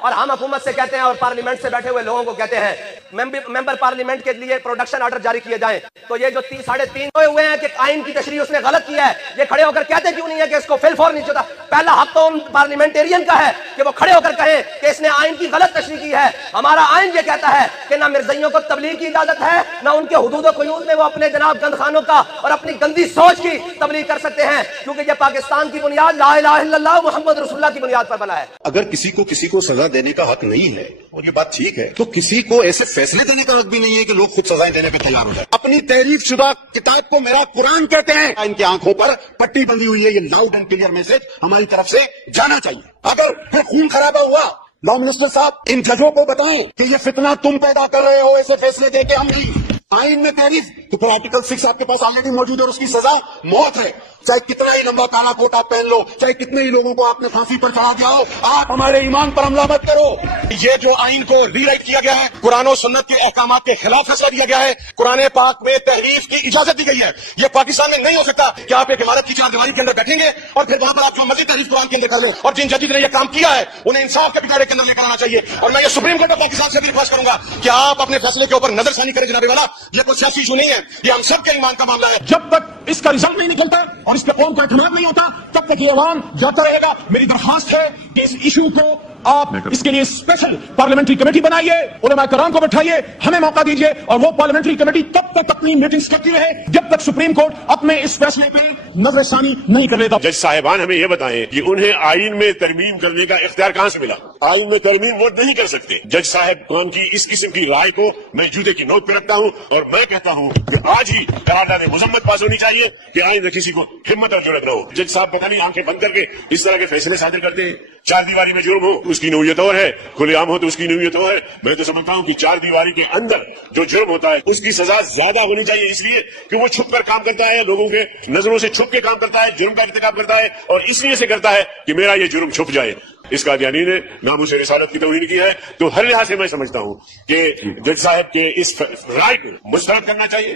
اور ہم حکومت سے کہتے ہیں اور پارلیمنٹ سے بیٹھے ہوئے لوگوں کو کہتے ہیں ممبر پارلیمنٹ کے لیے پروڈکشن آرڈر جاری کیے جائیں. تو یہ جو 3.5 ہوئے ہیں کہ آئین کی تشریح اس نے غلط کیا ہے, یہ کھڑے ہو کر کہتے کیوں نہیں ہے کہ اس کو فل فور نہیں چاہتا؟ پہلا حق تو ان پارلیمنٹیرین کا ہے کہ وہ کھڑے ہو کر کہیں کہ اس نے آئین کی غلط تشریح کی ہے. ہمارا آئین یہ کہتا ہے کہ نہ مرزائیوں کو تبلیغ کی اجازت ہے, نہ ان کے حدود و قیود میں وہ اپنے جناب گند خانوں کا اور اپنی گندی سوچ کی تبلیغ کر سکتے ہیں, کیونکہ یہ پاکستان کی بنیاد لا الہ الا اللہ محمد رسول اللہ کی بنیاد پر بنا ہے. اگر کسی کو سزا دینے کا حق نہیں ہے, اور یہ بات ٹھیک ہے, تو کسی کو ایسے فیصلے دینے کا حق بھی نہیں ہے کہ لوگ خود سزائیں دینے پہ تیار ہو جائیں. اپنی تحریف شدہ کتاب کو میرا قرآن کہتے ہیں, ان کی آنکھوں پر پٹی بندھی ہوئی ہے. یہ لاؤڈ اینڈ کلیئر میسج ہماری طرف سے جانا چاہیے. اگر پھر خون خرابہ ہوا, لا منسٹر صاحب ان ججوں کو بتائیں کہ یہ فتنہ تم پیدا کر رہے ہو, ایسے فیصلے دے کے ہم نہیں. آئین میں تحریف تو پھر آرٹیکل 6 آپ کے پاس آلریڈی موجود ہے اور اس کی سزا موت ہے. چاہے کتنا ہی لمبا کالا کوٹ آپ پہن لو, چاہے کتنے ہی لوگوں کو آپ نے پھانسی پر چڑھا دیا ہو, آپ ہمارے ایمان پر حملہ مت کرو. یہ جو آئین کو ری رائٹ کیا گیا ہے, قرآن و سنت کے احکامات کے خلاف فیصلہ دیا گیا ہے, قرآن پاک میں تحریف کی اجازت دی گئی ہے. یہ پاکستان میں نہیں ہو سکتا کہ آپ ایک عمارت کی 4 دیواری کے اندر بیٹھیں گے اور پھر وہاں پر آپ جو مزید تحریف قرآن کے اندر کر لیں. اور جن ججز نے یہ کام کیا ہے انہیں انصاف کے پٹارے کے اندر لے کر آنا چاہیے. اور میں یہ سپریم کورٹ آف پاکستان سے بھی درخواست کروں گا کہ آپ اپنے فیصلے کے اوپر نظر ثانی کریں. جناب والا, یہ کوئی سیاسی ایشو نہیں ہے, یہ ہم سب کے ایمان کا معاملہ ہے. جب تک اس کا رزلٹ نہیں نکلتا اور اس پہ قوم کا اعتماد نہیں ہوتا, تب تک یہ عوام جاتا رہے گا. میری درخواست ہے کہ اس ایشو کو آپ اس کے لیے اسپیشل پارلیمنٹری کمیٹی بنائیے, علماء کرام کو بٹھائیے, ہمیں موقع دیجیے, اور وہ پارلیمنٹری کمیٹی تب تک اپنی میٹنگز کرتی رہے جب تک سپریم کورٹ اپنے اس فیصلے پہ نظر ثانی نہیں کر لیتا. جج صاحبان ہمیں یہ بتائیں کہ انہیں آئین میں ترمیم کرنے کا اختیار کہاں سے ملا؟ آئین میں ترمیم وہ نہیں کر سکتے. جج صاحب کون کی اس قسم کی رائے کو میں جوتے کی نوک پہ رکھتا ہوں, اور میں کہتا ہوں کہ آج ہی قرارداد مذمت پاس ہونی چاہیے کہ آئندہ کسی کو ہمت اور جرأت نہ ہو. جج صاحب پتہ نہیں آنکھیں بند کر کے اس طرح کے فیصلے صادر کرتے ہیں. 4 دیواری میں جرم ہو اس کی نوعیت اور ہے, کھلے عام ہو تو اس کی نوعیت اور ہے. میں تو سمجھتا ہوں کہ 4 دیواری کے اندر جو جرم ہوتا ہے اس کی سزا زیادہ ہونی چاہیے, اس لیے کہ وہ چھپ کر کام کرتا ہے, لوگوں کے نظروں سے چھپ کے کام کرتا ہے, جرم کا ارتکاب کرتا ہے, اور اس لیے سے کرتا ہے کہ میرا یہ جرم چھپ جائے. اس قادیانی نے ناموس رسالت کی توہین کی ہے. تو ہر لحاظ سے میں سمجھتا ہوں کہ جج صاحب کے اس رائے کو مسترد کرنا چاہیے.